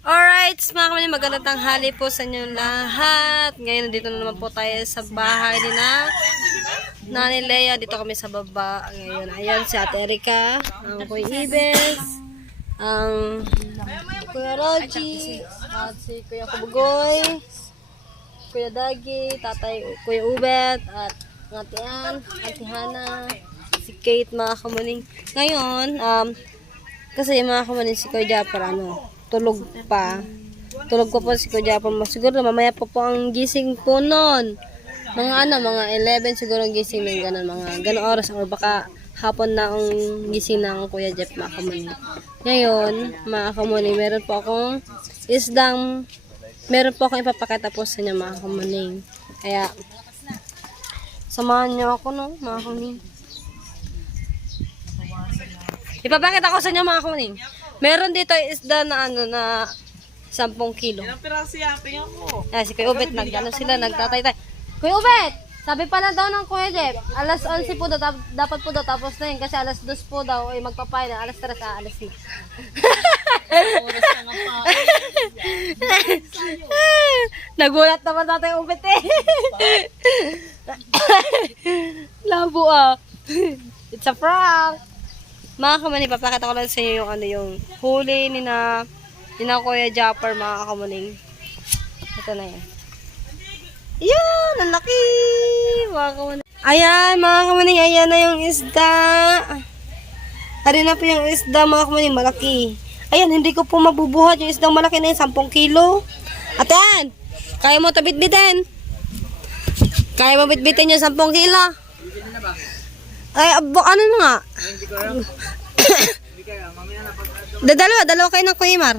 Alright, mga kapatid, magandang tanghali po sa inyong lahat. Ngayon, nandito na naman po tayo sa bahay ni Nani Lea. Dito kami sa baba. Ngayon, ayan si Ate Erika, ang Kuya Ibes, ang Kuya Roji, at si Kuya Kubugoy, Kuya Dagi, Tatay Kuya Ubet, at ang Ate Ann, Ate Hana, si Kate, mga kamuning. Ngayon, kasi mga kamuning si Kuya Japar, tulog pa. Tulog pa po si Kuya Japar. Siguro mamaya po ang gising po nun. Mga 11 siguro ang gising ng mga ganun oras or baka hapon na ang gising ng Kuya Jeff, mga kamuning. Ngayon, mga kamuning, meron po akong ipapakita po sa inyo, mga kamuning. Kaya, samahan niyo ako, no, mga kamuning. Ipapakita ko sa inyo, mga kamuning. Meron dito isda na na 10 kilo. Ilang piraso yapin ako? Si Kuya Ubet, nagtatay-tay. Kuya Ubet, sabi pala daw ng Kuya Jeff, alas 11 po daw, dapat po daw tapos na yun kasi alas 2 po daw ay magpapay na, alas 3 alas 6. Oras na nga pa. Nagulat naman natin Ubet eh. Labo ah. It's a prank. Mga kamani, papakita ko lang sa inyo yung huli ni na Kuya Japar, mga kamaning. Ito na yan. Ayan, ang laki! Mga kamaning. Ayan, mga kamaning, ayan na yung isda. Ayan na po yung isda, mga kamaning, malaki. Ayan, hindi ko po mabubuhat yung isdang malaki na yung 10 kilo. Atan, kaya mo ito bitbitin? Kaya mo bitbitin yung 10 kilo? Ay, ano nga? Dalawa kayo ng Kuya Mar.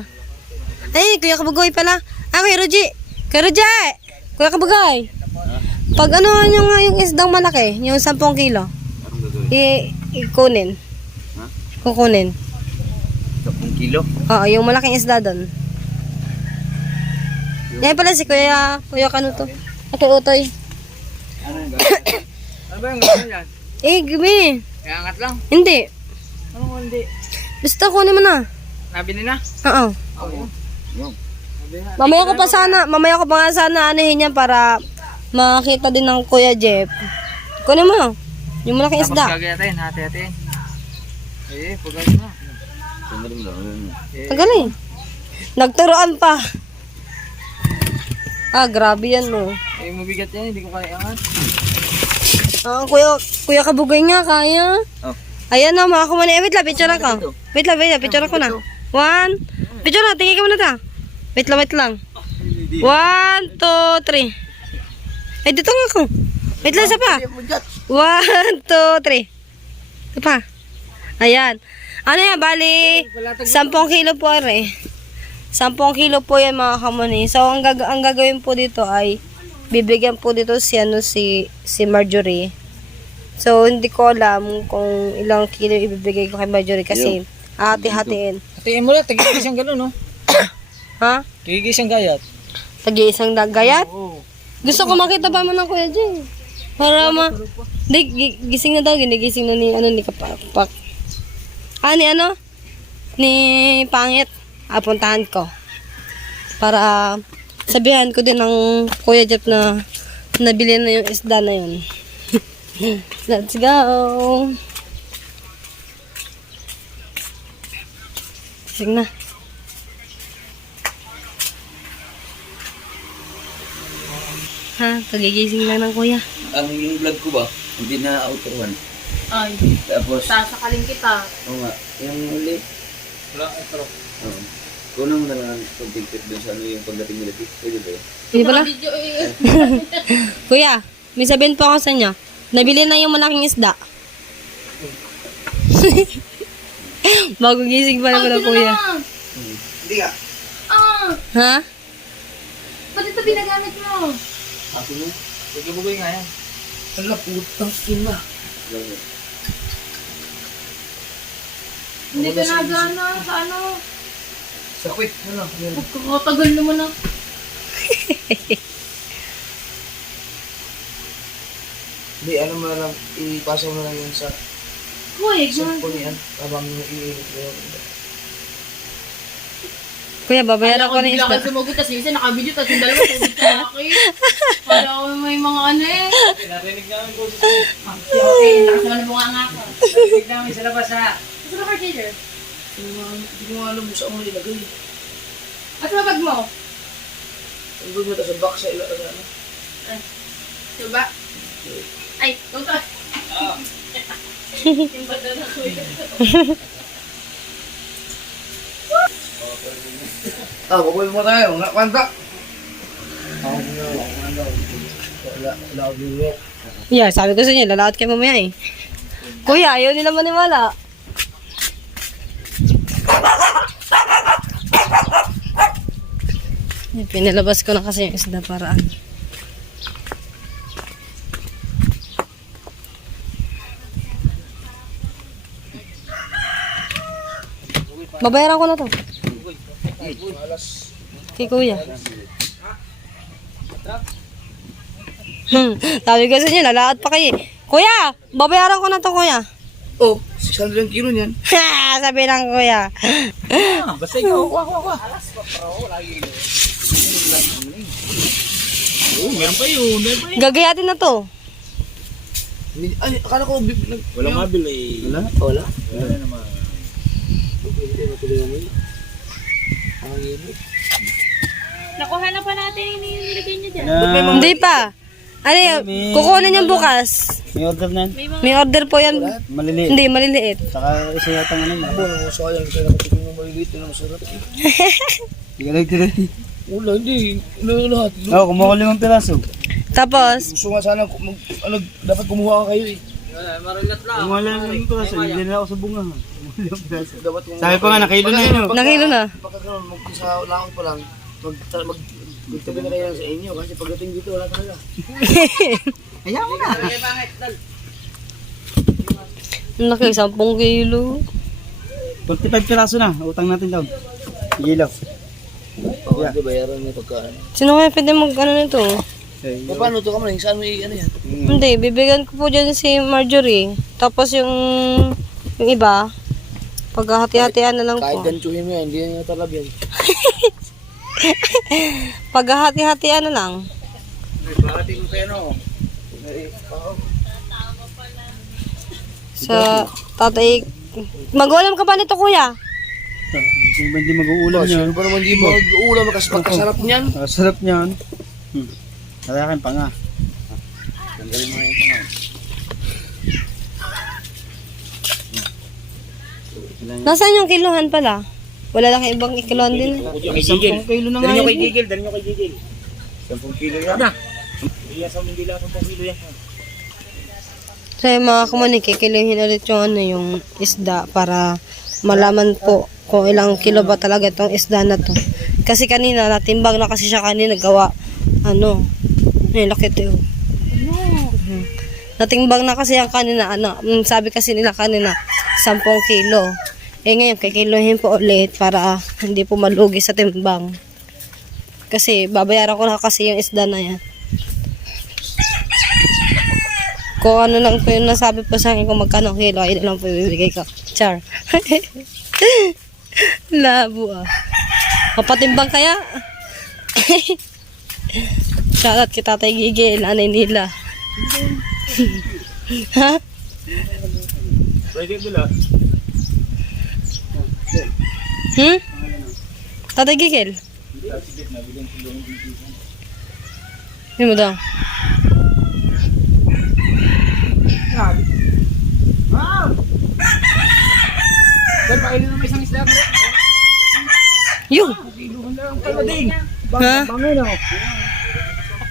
Ay, Kuya Kabugoy pala. Kuya Roji. Kuya Roji. Kuya Kabugoy. Pag yung isdang malaki, yung 10 kilo, ikunin. Kukunin. 10 kilo? Oo, yung malaking isda doon. Yan pala si Kuya Kanuto. Kuya Utoy. Ano ba yung gawin yan? Gumi. Kaya angat lang? Hindi. Ano hindi? Basta kunin mo na. Nabili na? Oo. Oo. Mamaya ko pa sana anihin yan para makita din ng Kuya Jeff. Kunin mo. Yung malaking Tapos isda. gagayatin, hati-hatiin. Pagkain na. Tagaling. Nagturoan pa. Grabe yan, no. Mabigat yan, hindi ko kaya angat. Kuya Kabugay nga, kaya. Oh. Ayan na, mga kumani. Wait lang, picture ako. Wait lang, picture ako na. 1, picture na, tingin ka muna ta. Wait lang. 1, 2, 3. Ay, dito nga ako. Wait lang, isa pa. 1, 2, 3. Ito pa. Ayan. Ano yan, bali, 10 kilo po are. 10 kilo po yan, mga kamuni. So, ang gagawin po dito ay bibigyan po dito si Marjorie. So, hindi ko alam kung ilang kilo ibibigay ko kay Marjorie kasi hati-hatiin. Hatiin mo lang, tagigis ang gano'n, no? Ha? Tagigis ang gayat. Tag-iisang gayat? Oo. Gusto ko makita pa man ng Kuya Jing. Para gising na daw, ginigising na ni Kapak. Ni Pangit. Puntahan ko. Para sabihan ko din ng Kuya Jeff na nabili na yung isda na yun. Let's go! Sige na. Kagigising lang ng kuya. Yung vlog ko ba, hindi na outroan. Ay, Tapos, sasakalin kita. oo nga, yung uli, Wala, pero. oo. Kunang mo na lang pag-picture doon sa yung pagdating nila dito. Pwede ba yun? Hindi pala? Video eh. Kuya, may sabihin po ako sa inyo. Nabili na yung malaking isda. Bago gising pa naman ang kuya. Hindi ka. Ha? Ba't ito binagamit mo? Ako mo? Pagkabugay nga yan. Ala, putang ina. Hindi ka nagana sa ano. Sa quick mo lang. Pagkakatagal naman na. Hindi, ano mo lang, ipasa mo lang yun sa Hoy, cellphone yan. Habang iinit mo yun. Kuya, babayaran ko na Bigla isda. ka sumugot, tapos isa nakabidyo, tapos yung dalawa tubig ka laki. Kala ko may mga ano eh. Narinig namin po. Okay, nakasama na bunga nga ako. Narinig namin sa labas ha. Gusto ka teacher? Hindi ko nga alam kung saan mo nilagay. At sa bag mo? Ang bag mo sa box sa ilo. Ano? Diba? Ay, tuto. Yung bag na kuya. Baboy mo tayo. Nga kanta. Yeah, sabi ko sa inyo, lalaot kayo mamaya eh. Kuya, ayaw nila maniwala. Pinalabas ko na kasi yung isda para ano. Babayaran ko na to. Kay kuya. Sabi ko sa inyo, lalaot pa kayo eh. Kuya, babayaran ko na to kuya. Oh, 600 ang kilo niyan. Sabi ng kuya. Basta ikaw. Wah. Oh, meron pa yun. Gagayatin na to. Ay, akala ko... Walang mabili. Wala? Wala naman. Nakuha na pa natin yung nilagay niya dyan. Hindi pa. Ano yun? Kukunin yan bukas. May order na yan? May order po yan. Maliliit. Hindi, maliliit. Saka isa yata ng ano. Ako, nung sayang kasi nakatikin ng maliliit na masarap. Tigalag. Wala, hindi. Lahat. Oo, kumuha ko 5 piraso. Tapos, Gusto nga sana, dapat kumuha ka kayo eh. Kumuha lang ng piraso. Hindi na ako sa bunga. Kumuha 5 piraso. Dapat kumuha. Sabi pa nga, nakilo na yun. oh. nakilo na. Pagkakaroon, sa lakot pa lang, magtabi na kayo lang sa inyo kasi pagdating dito, wala talaga. Ayaw mo na. Laki, 10 kilo. 25 piraso na. Utang natin daw. Gilaw. Ako hindi bayaran niya pagkaan. Sino kaya pwede mag-ano nito? Paano ito ka man? Saan mo ano yan? Hindi, bibigyan ko po dyan si Marjorie. Tapos yung iba, paghahati-hatian na lang Kahit po. ganchuhin mo yan, hindi yan talab yan. Paghahati-hatian na lang. Bakit mo kayo no? Sa tatay. Mag-ulam ka ba nito kuya? Sino ba hindi mag-uulam niya? Sino pa naman di mag-uulam kasi pagkasarap niyan? Sarap niyan. Kaya akin pa nga. Tanggalin mo yung panga. Nasaan yung kiluhan pala? Wala lang ibang ikiluhan din. 10 kilo na nga yun. Gigil. 10 kilo yan na. Iya sa hindi lang 10 kilo yan. So yung mga kumanik, kikiluhin ulit yung, ano, yung isda para malaman po kung ilang kilo ba talaga itong isda na to. Kasi kanina, natimbang na kasi siya kanina gawa. Ano? Ay, laki ito. Natimbang na kasi ang kanina, ano, sabi kasi nila kanina, 10 kilo. Eh ngayon, kikiluhin po ulit para hindi po malugi sa timbang. Kasi babayaran ko na kasi yung isda na yan. Kung ano lang po yung nasabi po sa akin kung magkano kilo, ay lang po ibibigay ko. Char. Labo ah. Mapatimbang kaya? Shoutout kay Tatay Gigil, anay nila. Ha? Pwede bila. Tatay Gigil? Hindi mo daw. Sir, pailin naman isang isda ko. Yung! Kalmading. Ha? Bangin ako.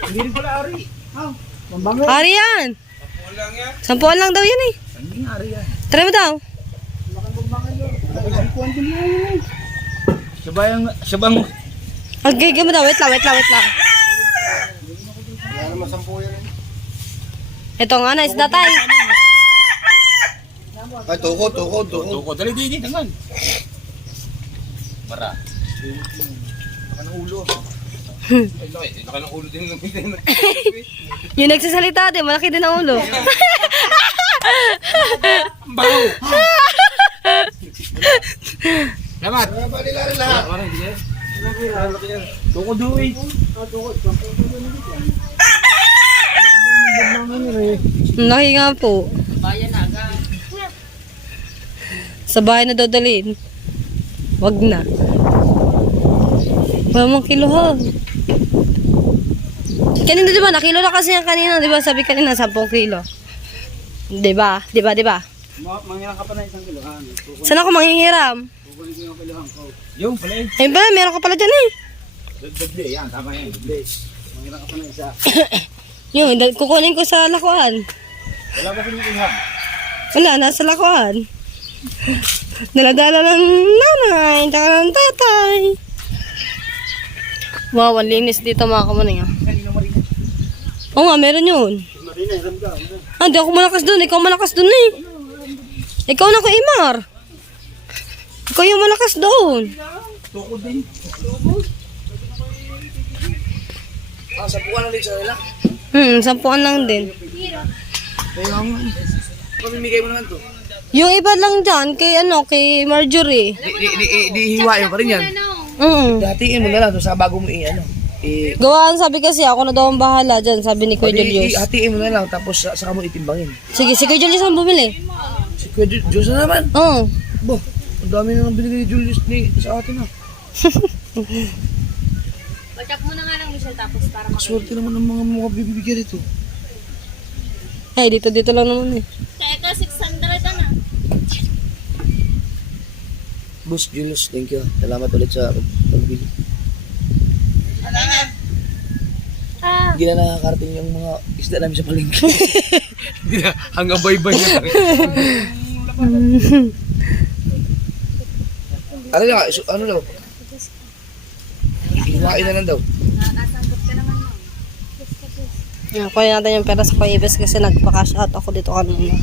Hindi rin pala ari. Ari yan! 10 lang daw yan eh. Hindi ari yan. Try mo daw. Siya bang Okay, mo daw. Wait lang. Ito nga na, isda tayo. Ay, tukod. Tuko, dali di tangan. Mara. Baka ng ulo. Ay, baka ng ulo din ng bigay. Yung nagsasalita din, malaki din ang ulo. Bago. Lamat. Tukuduwi. Ang laki nga po. Bayan na agad. Sa bahay na dadalhin. Wag na. Wala mong kiluhan. Kanina diba, nakilo na kasi yan kanina. Diba sabi kanina 10 kilo. Diba? Diba? Manghiram ka pa na 1 kilo. Saan ako manghihiram? Kukunin ko yung kilohan ko. Yung pala eh. Ayun pala, meron ka pala dyan eh. Doble, yan. Tama yan. Doble. Manghiram ka pa na isa. Yung, kukunin ko sa lakuan. Wala ba kanyang ilham? Wala, nasa lakuan. Naladala ng nanay, tsaka ng tatay. Wow, ang linis dito mga kamuning. Oo nga, meron yun. Marina, hiram ka. Hindi ako malakas dun. Ikaw malakas dun eh. Ikaw na ko, Imar. Ikaw yung malakas doon. Tukod din. Sa buwan na rin sa nila. 10 lang din. Kaya nga. Pamimigay mo naman to. Yung iba lang dyan, kay Marjorie. Di hiwain pa rin yan. Hatiin mo na lang to sa bago mo Gawaan, sabi kasi ako na daw ang bahala dyan, sabi ni Kuya Julius. Hatiin mo na lang tapos saka mo itimbangin. Sige, si Kuya Julius ang bumili. Si Kuya Julius na naman. Oo. Bo, ang dami na nang binigay ni Julius sa atin Pagkat mo na nga lang, Michelle, tapos para Swerte naman ng mga bibigyan dito. Eh, dito lang naman eh. Ito, 600 na. Boss Julius, thank you. Salamat ulit sa pagbili. Hindi na nakakarating yung mga isda namin sa palengke. Hindi na. Hanggang baybay na. Ano daw? Hiwain na lang daw. Kunin natin yung pera sa Kuya Ibes kasi nagpa-cash out ako dito kanina.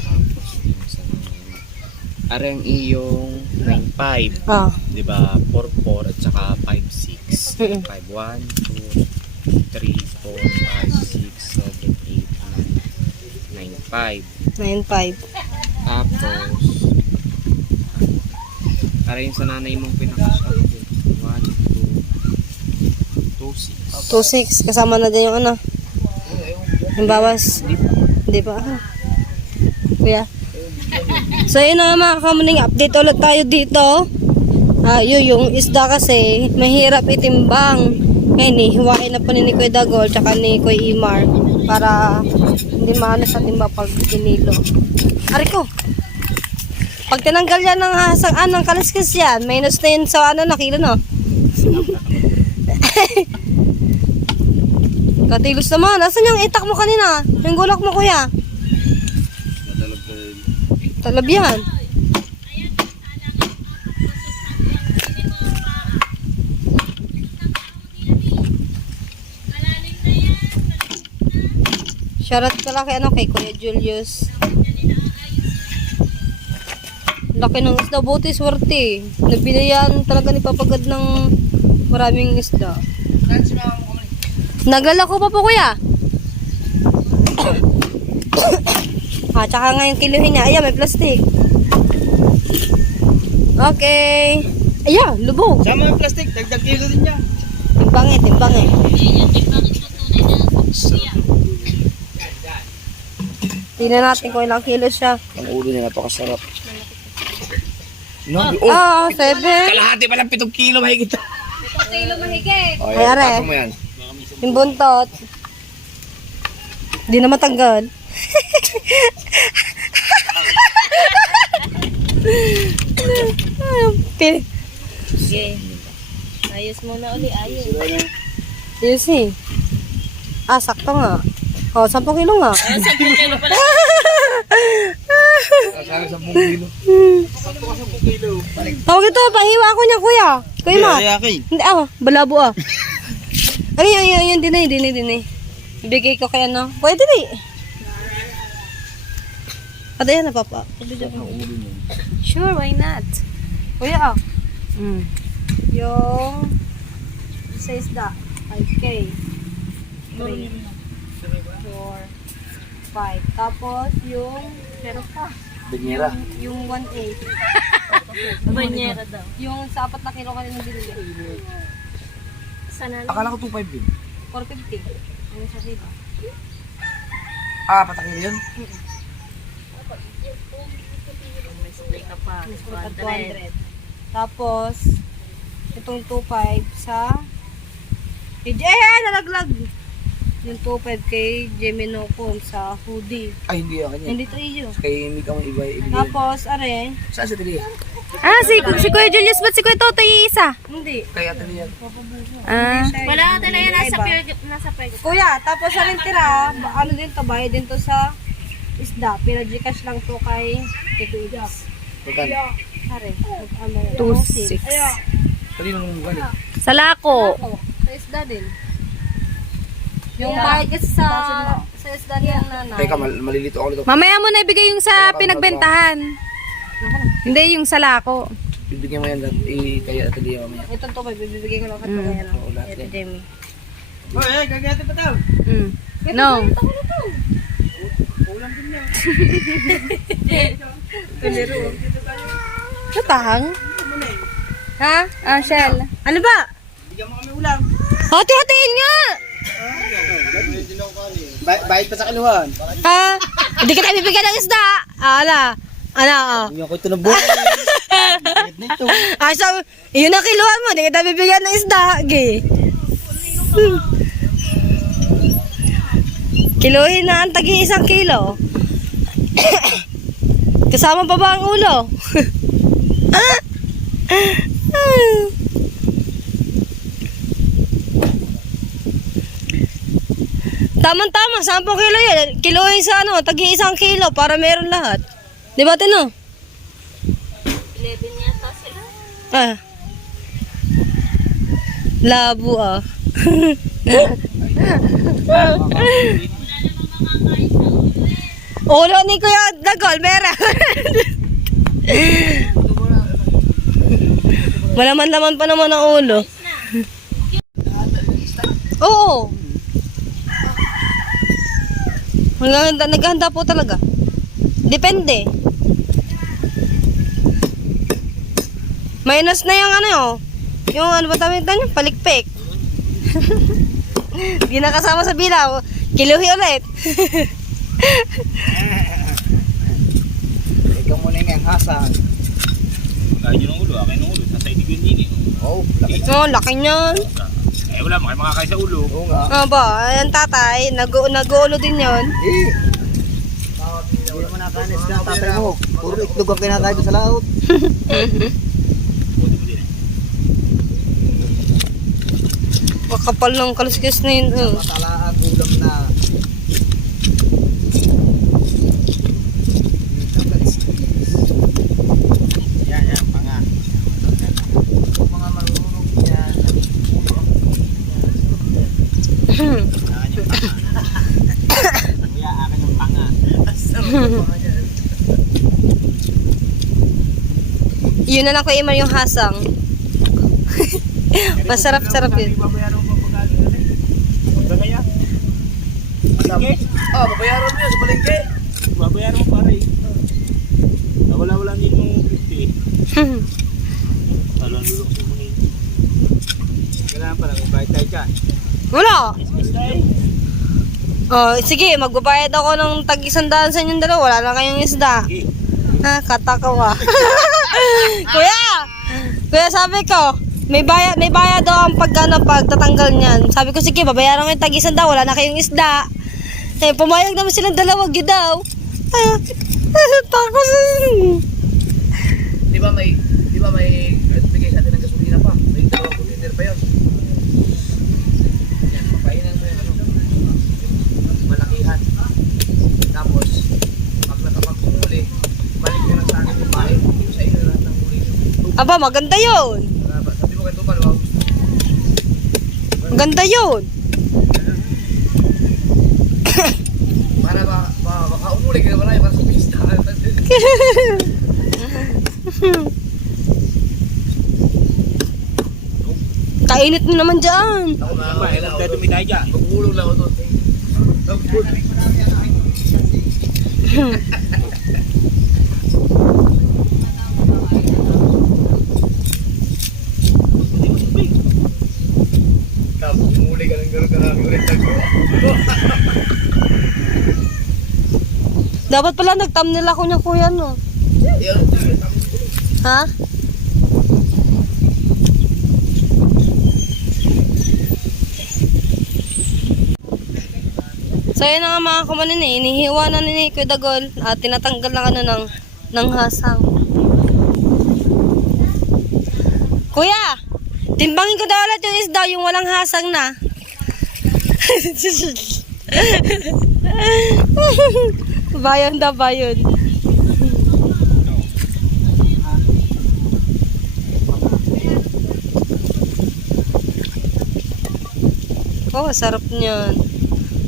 Arang iyong 9.5, Ah. di ba? 4.4 at saka 5.6. 5.1, 2, 3, 4, 5, 6, 7, 8, 9, 9.5. 9.5. Tapos, para yung sa nanay mong pinakash out ko. 1, 2, 2, 6. 2.6. Kasama na din yung ano. Yung bawas. Hindi pa. Kuya. So yun na mga kamuning, update ulit tayo dito. Yung isda kasi mahirap itimbang. Ngayon hiwain na po ni Kuya Dagol tsaka ni Kuya Imar para hindi maano sa timba pag kinilo. Ariko. Pag tinanggal yan ng kaliskis yan, minus na yun sa na kilo no. Katilos naman. Asan yung itak mo kanina? Yung gulak mo kuya? Talab yan. Shoutout pala kay Kuya Julius. Laki ng isda, buti swerte. Nabili yan talaga ni Papagad ng maraming isda. Nagala ko pa po kuya. Tsaka nga yung kiluhin niya. Ayan, may plastic. Okay. Ayan, lubog. Sama yung plastic, dagdag kilo din niya. Timbang eh. Tingnan natin kung ilang kilo siya. Ang ulo niya napakasarap. No? 7. Kalahati pa lang 7 kilo mahigit. 7 kilo mahigit. Okay, Ay, are. tapos mo yan. Yung buntot. Di na matanggal. Sige. Ayos mo na uli, ayos. Ayos eh. Sakto nga. 10 kilo nga. 10 kilo pala. Sana 10 kilo. Tawag ito, pahiwa ko niya kuya. Kuya ma. Yaki. Hindi balabo Ayun, dinay. Ibigay ko kaya no. Pwede rin. At ayan na papa. Sure, why not? Kuya Yung sa isda. 5K. 3, 4, 5. Tapos yung pero pa. Binyera. Yung 1.8. Banyera daw. Yung sa 4 na kilo kanina binili. Sana Akala ko 2.5 din. 450. Ano sa kilo? Ah, patakil yun? May spray ka pa. 200. Tapos, itong 2.5 sa... nalaglag! Yung 2.5 kay Gemino Pong sa hoodie. Ay, hindi akin yan. Hindi 3 yun. Kay Mika mo iba ibigay. Tapos, are, Saan sa tili? Si Kuya Julius, ba't si Kuya Totoy isa? hindi. Kaya tili yan. Ah, Wala ka talaga nasa Iba. nasa peg. Kuya, tapos sa rin tira, ano din to, bayad din to sa isda. Pina-Gcash lang to kay Tito Igas. Magkano? Are, 2.6. Kanino nung galing? Sa Lako. Sa isda din. Yung bayad kasi sa isda niya nanay. Teka, malilito ako nito. Mamaya mo na ibigay yung sa pinagbentahan. Hindi, yung sa Lako. Bibigyan mo yan lahat. Kaya tili yan mamaya. Itong to, bibigay ko lang kato ngayon. Oo, lahat Ito, yan. Jamie. Hoy, gagawin pa daw. Mm. No. Katang? Ha? Ah, Shell. Ano ba? Bigyan mo kami ulam. Hati-hatiin nga! Bayad pa sa kiluhan. Ha? Hindi kita bibigyan ng isda. Ala. Hindi ako ito nabuhay. Bayad na ito. So, yun ang kiluhan mo. Hindi kita bibigyan ng isda. Gi. Kiluhin na ang tagi 1 kilo. Kasama pa ba ang ulo? Tama-tama, 10 kilo yun. Kiluhin sa tagi 1 kilo para meron lahat. Di ba, Tino? 11 yata sila. Ah. Labo ah. Ulo ni Kuya Dagol, meron. Malaman-laman pa naman ang ulo. Oo. Naghahanda po talaga. Depende. Minus na yung yung ano ba tawag ito? Palikpik. Di na kasama sa bilaw. Kiluhi ulit. Ikaw muna yung hasang. Kaya nyo ng ulo, akin ng ulo. Nasa itig yung nini. Oo, laki. Oh, laki niyan. Eh wala, makakaya sa ulo. Oo nga. Ah ba, ayan tatay, nag-uulo din yon. Hindi naman nakanis ka, tatay mo. Puro itlog ang kinakain ko sa laot. Makapal ng kaluskis na yun. Masala ang ulam na. Yan, panga. Yung mga marunong yan. Akin yung panga. Kuya, akin yung panga. Yun na lang ko Imar yung hasang. Masarap-sarap yun. Babayaran mo pa pagaling na rin. Bagaya? Babayaran mo yun sa palengke. Babayaran mo pare. Wala nito yung 50. Alam lulo ko mga yun. Kailangan pala, may bayad tayo dyan. Wala. Yes, tayo. Oh, sige, magbabayad ako ng tag-100 sa inyong dalawa. Wala na kayong isda. Ha, katakawa. Kuya, sabi ko, may bayad daw ang pagtatanggal niyan. Sabi ko, sige, babayaran ko yung tag-100, wala na kayong isda. Eh, pumayag naman silang dalawa, gidaw. Takos. Di ba may bigay sa atin ng gasolina pa? May 2 container pa yun. Yan, papainan ko yung malakihan. Tapos, pag nakapag-umuli, balik nyo lang sa akin yung bahay. Yung sa inyo lahat ng huli. Aba, maganda yun. Sabi mo ganito pa, wow. Maganda yun. Para baka umuli ka naman ay para sa pista. Kainit mo naman dyan. Ako na, Magdadumi tayo dyan. magulong lang ako doon. ganun karami ulit nagawa. Dapat pala nag-thumbnail ako niya kuya no. Yan, Ha? So yun na nga mga kumanin eh, inihiwa na ni Kuya Dagol at tinatanggal lang ano ng hasang. Kuya, timbangin ko daw ulit yung isda, yung walang hasang na. Bayon da bayon. Oh, sarap niyan.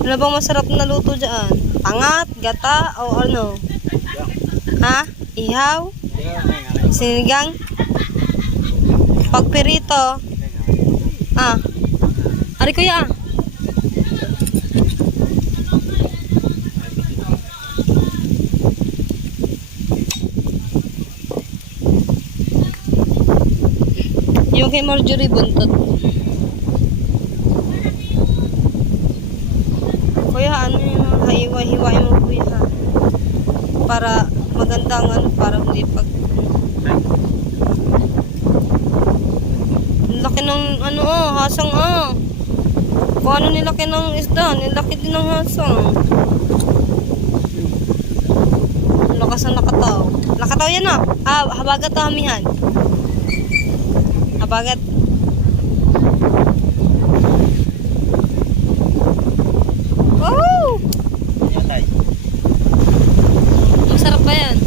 Ano bang masarap na luto dyan? Pangat, gata, o ano? Ha? Ihaw? Sinigang? Pagpirito? Ah. Ari kuya. Yung kay Marjorie buntot. Kuya, ano yung hiwa-hiwain mo kuya ha? Para magandang ano, para hindi pag... Laki ng ano hasang Kung ano nilaki ng isda, nilaki din ng hasang. Lakas ang nakataw. Nakataw yan habagat o hamihan? Habagat. Oh! Masarap ba yan?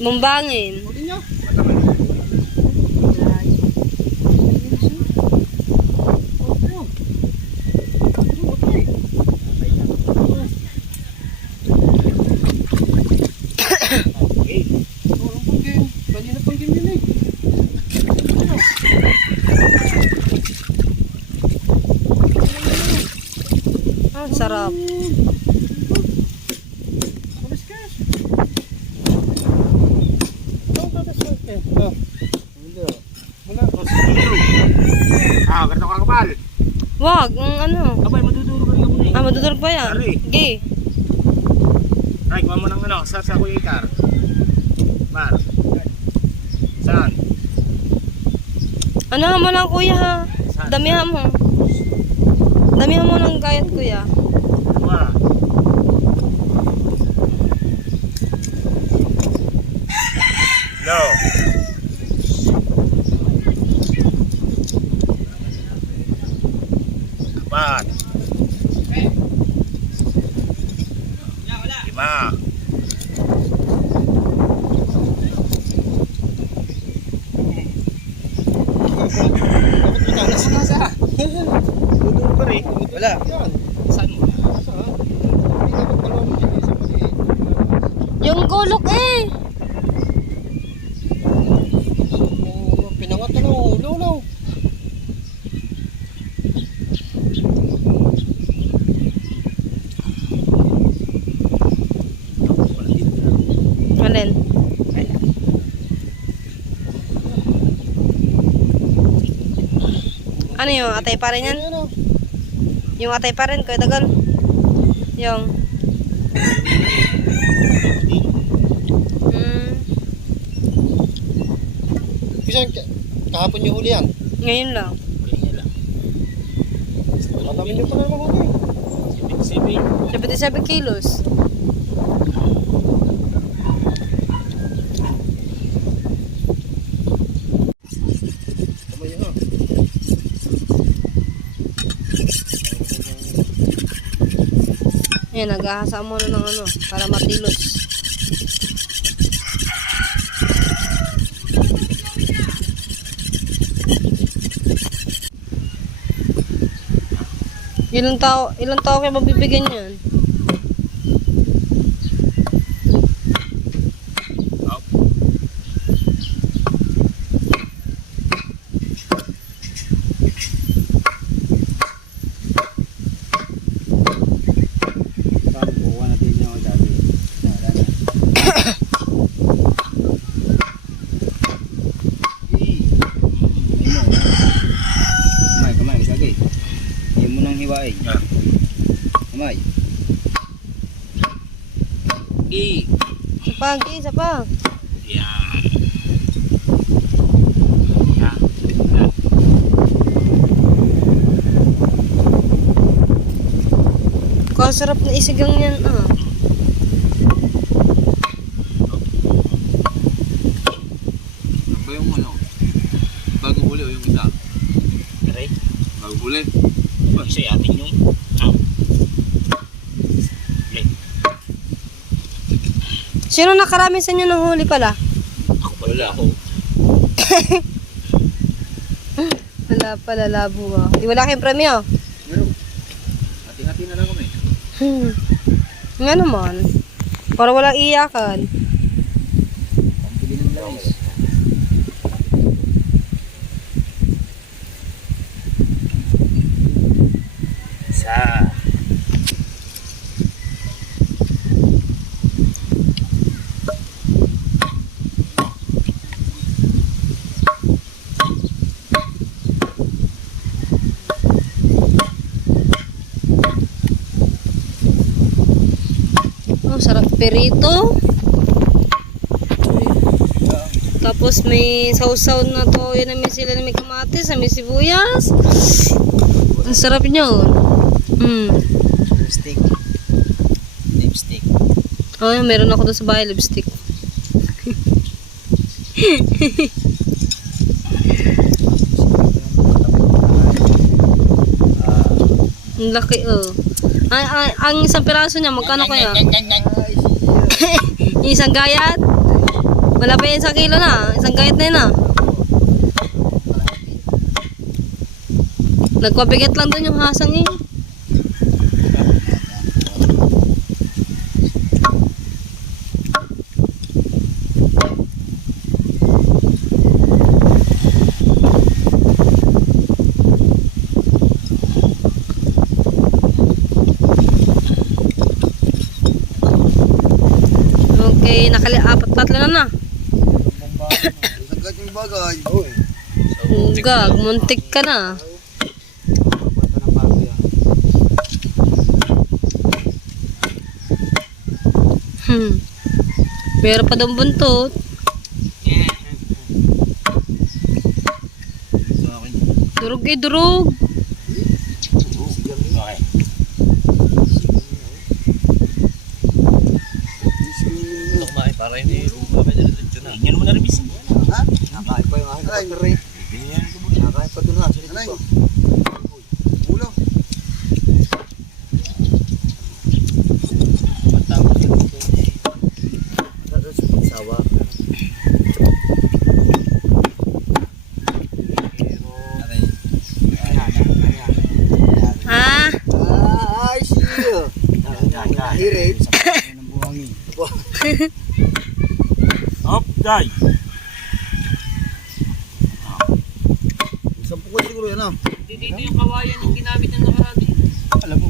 Mumbangin. kanina pang game yun eh. Sarap. Ganito ka kapal. Wag, ano? Abay, maduduro ka rin ako na eh. Madudurog pa yan. Ari. Sige. Ay, kuha mo ng ano, sa Kuya Ikar. Mar. Saan? Ano mo lang kuya ha? Damihan mo. Damihan mo ng gayat kuya. Kuha. Hello. Apat. 5. Duduro ka rin. Wala. Saan mo? Yung gulok eh. Pinangat na ulo no. Alin? Ano yung atay pa rin yan? Yung atay pa rin, Kuya Dagol? Yung... Kasi kahapon yung huli yan. Ngayon lang. Ang dami nyo pala mahuli. 77 kilos. Kamay yun ha. Ayan, naghahasa mo na ng ano, para matilos. Ilang tao kayo mabibigyan yan? babae. Kamay. Isa pa, Gi, isa pa. Yan. Kasarap na isigang yan, ah. Ano ba yung ano? Bagong huli o yung isa? Aray. Bagong huli. Kasi atin yung Sino nakarami sa inyo ng huli pala? wala ako. Wala pala, labo ah. Di wala kayong premyo? Meron. Hati-hati na lang kami. Nga naman. Para walang iyakan. Pambili ng langis. Isa. Oh, sarap perito. Tapos may sausaw na to. Yun na may sila na may kamatis, na may sibuyas. Ang sarap nyo. Lipstick. Lipstick. Oh, meron ako doon sa bahay, lipstick. Ang laki, oh. Ang isang piraso niya, magkano kaya? Yung isang gayat? Wala pa yung 1 kilo na. Isang gayat na yun, ah. Nagpabigat lang doon yung hasang eh. Okay, tatlo na. Sagad yung bagay. Gag, muntik ka na. Meron pa doon buntot. Durog eh, durog. Okay. Para hindi kami nalilito na. Tingnan mo na rin, Bisin. Ha? Nakain pa yung aking kapatid eh. Nakain pa doon ha. Sulit pa. Ulo. Matapos yung ito niya. Matapos yung pagsawa. Ah, Ay, siya. Hirit. Up, guy. Isang pukul siguro yan ah. Dito yung kawayan yung ginamit ng nakarami. Alam mo.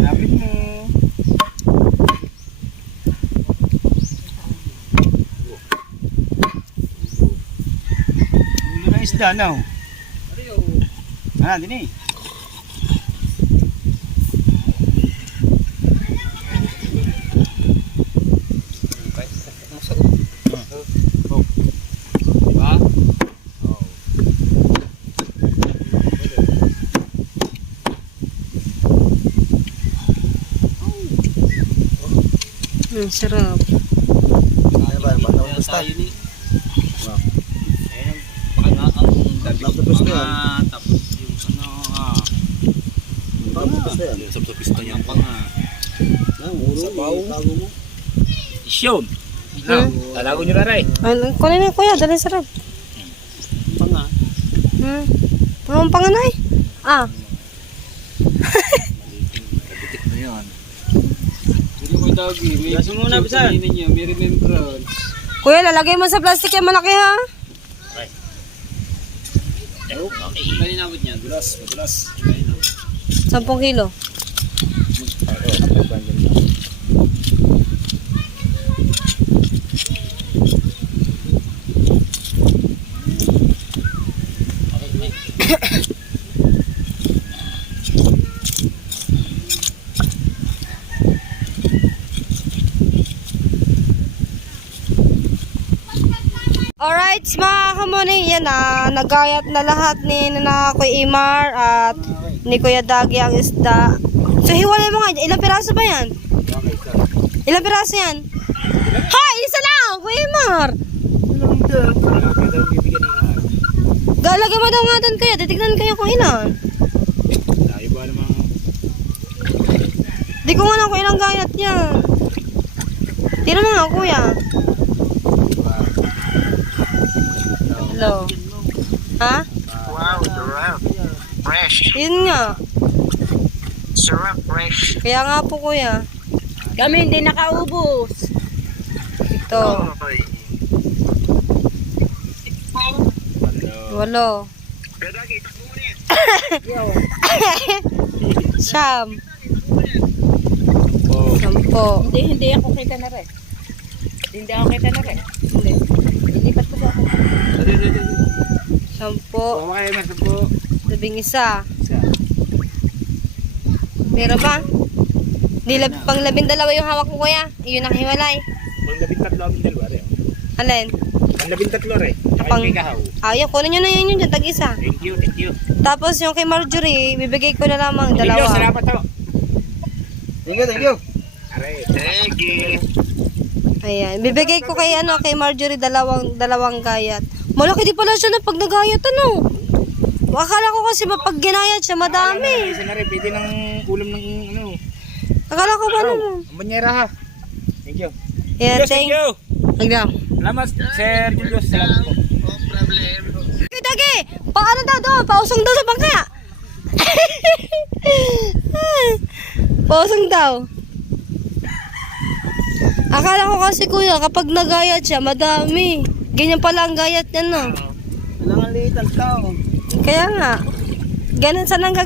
Lapit mo. Ulo na isda, no? Din eh. Diba? sarap. Ano ba? Batang basta. Ayun ang Tapos na yan. tapos yung Tapos na yan. Sabsabis na yan. Sabaw. Tago mo. Isyon. Talago nyo na rin. Kunin na kuya, dali sarap. Panga. Ang panganay. Ah, Kabitik na yan. Hindi ko dagi. May Laso muna, Bisan. niya, may remembrance. kuya, lalagay mo sa plastic yung malaki ha. Okay. Kaya inabot niyan. Madulas. 10 kilo. Alright, mga kamuning, yan na. Nagayat na lahat ni Kuya Imar at ni Kuya Dagi ang isda. So, hiwalay mo nga. Ilang piraso ba yan? Ilang piraso yan? Hay! Isa lang! Kuya Imar! Galagay mo daw nga doon kaya. Titignan kayo kung ilan. Tayo ba namang... Di ko nga lang kung ilang gayat yan. Tira mo nga, kuya. Hello. Ha? Wow, sarap. Fresh. Yun nga. Sarap, fresh. Kaya nga po, kuya. Kami hindi nakaubos. Ito. Walo. Siyam. Sampo. Hindi ako kita na rin. Hindi ako kita na rin. Hindi. Ilipat ko sa ako. Sampo. Oo, kayo, meron po. 11. Isa. Meron ba? Pang 12 yung hawak mo, kuya. Yun ang hiwalay. Pang 13 ang dalawa rin. Alin? Pang 13 rin. Tsaka Pang- yung may kahaw. Ayaw, kunin nyo na yun dyan, tag-isa. Thank you, thank you. Tapos yung kay Marjorie, bibigay ko na lamang Thank you, dalawa. salamat to. Thank you. Aray. Thank you. Ayan, bibigay ko kay kay Marjorie dalawang gayat. Malaki di pala siya na pag nagayat Akala ko kasi pag ginayat siya madami. Isa na rin, pwede ng ulam ng ano. Akala ko ba Araw. naman? Ang banyera ha. Thank you. Ayan, Julius, thank you. Hanggang. Salamat, Sir Julius. Salamat po. Kay Dagi, paano daw doon? Pausong daw sa bangka. Pausong daw. Akala ko kasi kuya, kapag nagayat siya, madami. Ganyan pala ang gayat niya, no? Walang litan tao. Kaya nga. Ganun sana ang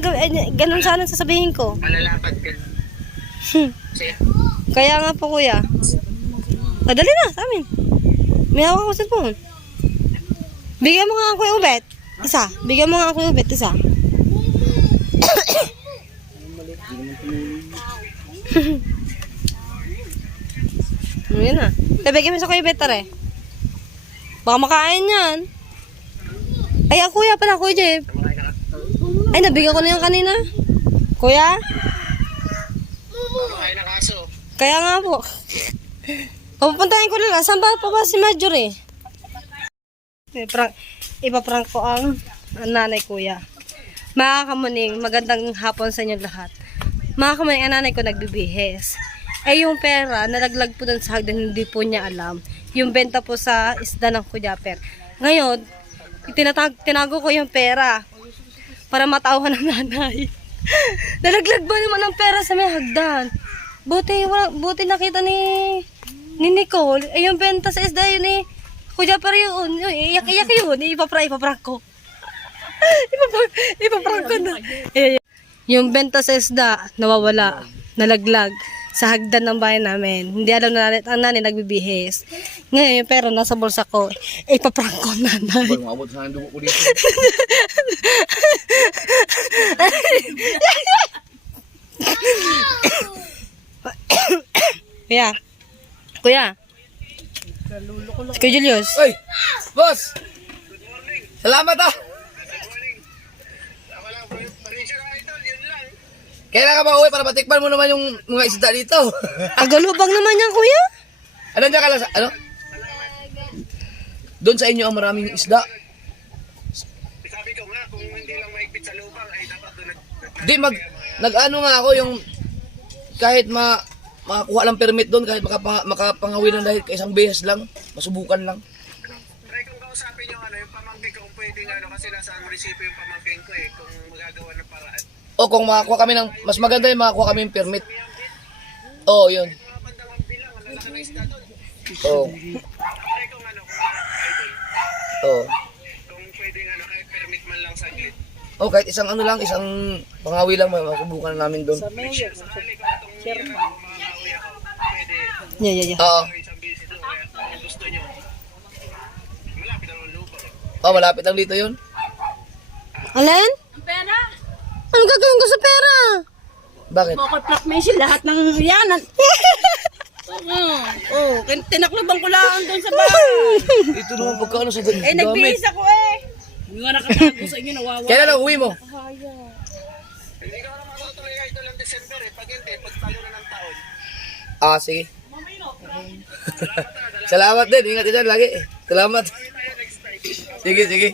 ganun sana ang sasabihin ko. Malalapad ka. Kaya nga po kuya. Dali na sa amin. May hawak ako sa phone. Bigyan mo nga ako yung ubet. Isa. Bigyan mo nga ako yung ubet. Isa. Yun na. Bigyan mo sa kuya ubet tare. Baka makain yan. Ay, ang kuya pala, Kuya Jeff. Ay, nabigyan ko na yung kanina. Kuya? Kumakain ng aso. Kaya nga po. Pupuntahin ko lang. Saan ba pa ba si Marjorie? Ipaprank ko ang nanay kuya. Mga kamuning, magandang hapon sa inyo lahat. Mga kamuning, ang nanay ko nagbibihes. Ay yung pera, nalaglag po dun sa hagdan, hindi po niya alam. Yung benta po sa isda ng kuyaper. Ngayon, tinago ko yung pera para matawa ng nanay. Nalaglag ba naman ang pera sa may hagdan? Buti nakita ni Nicole. Eh, yung benta sa isda yun eh. Kuya pero yun. Iyak yun. Ipaprank ko. Ipaprank ko na. Yung benta sa isda, nawawala. Nalaglag sa hagdan ng bayan namin. Hindi alam na ang nanay nagbibihis. Ngayon yung pera nasa bulsa ko. Ipaprank ko nanay. Umabot sa dugo ko dito. Kuya. Kuya Julius. Oy! Boss! Salamat ah! Kailan ka ba uwi para matikman mo naman yung mga isda dito? Agalubang naman yan, kuya. Ano dyan ka lang sa... Ano? Doon sa inyo ang maraming isda. Sabi ko nga, kung hindi lang maigpit sa lubang, ay dapat doon Di nag-ano nga ako yung kahit makakuha lang permit doon, kahit makapangawi lang dahil isang beses lang, masubukan lang. try kong kausapin yung yung pamangkin ko kung pwedeng kasi nasa munisipyo yung pamangkin ko kung magagawa ng paraan. O kung makakuha kami ng, mas maganda yung makakuha kami ng permit. Oo, yun. Mga bandang bilang, lalaki ng isda doon. Oo. Try kong idol, Oo. kung pwedeng kahit permit man lang sa glit. O kahit isang ano lang, isang pangawi lang, masubukan namin doon. Sakali ko itong makawi ako, pwede Yeah. Oo. isang visit doon, kaya kung gusto nyo, malapit ang lubang. Oh, malapit lang dito yun. Alin? Ang pera. Anong gagawin ko sa pera? Bakit? Bukod plak may lahat ng yan. Tinaklubang ko lang doon sa bahay. Ito naman pagkaano sa Eh, nagbihis ako eh. Hindi nga nakatago sa inyo, nawawa. Kailan ang uwi mo? Ah, sige. Salamat din. Ingat din lagi. Salamat. Sige, sige.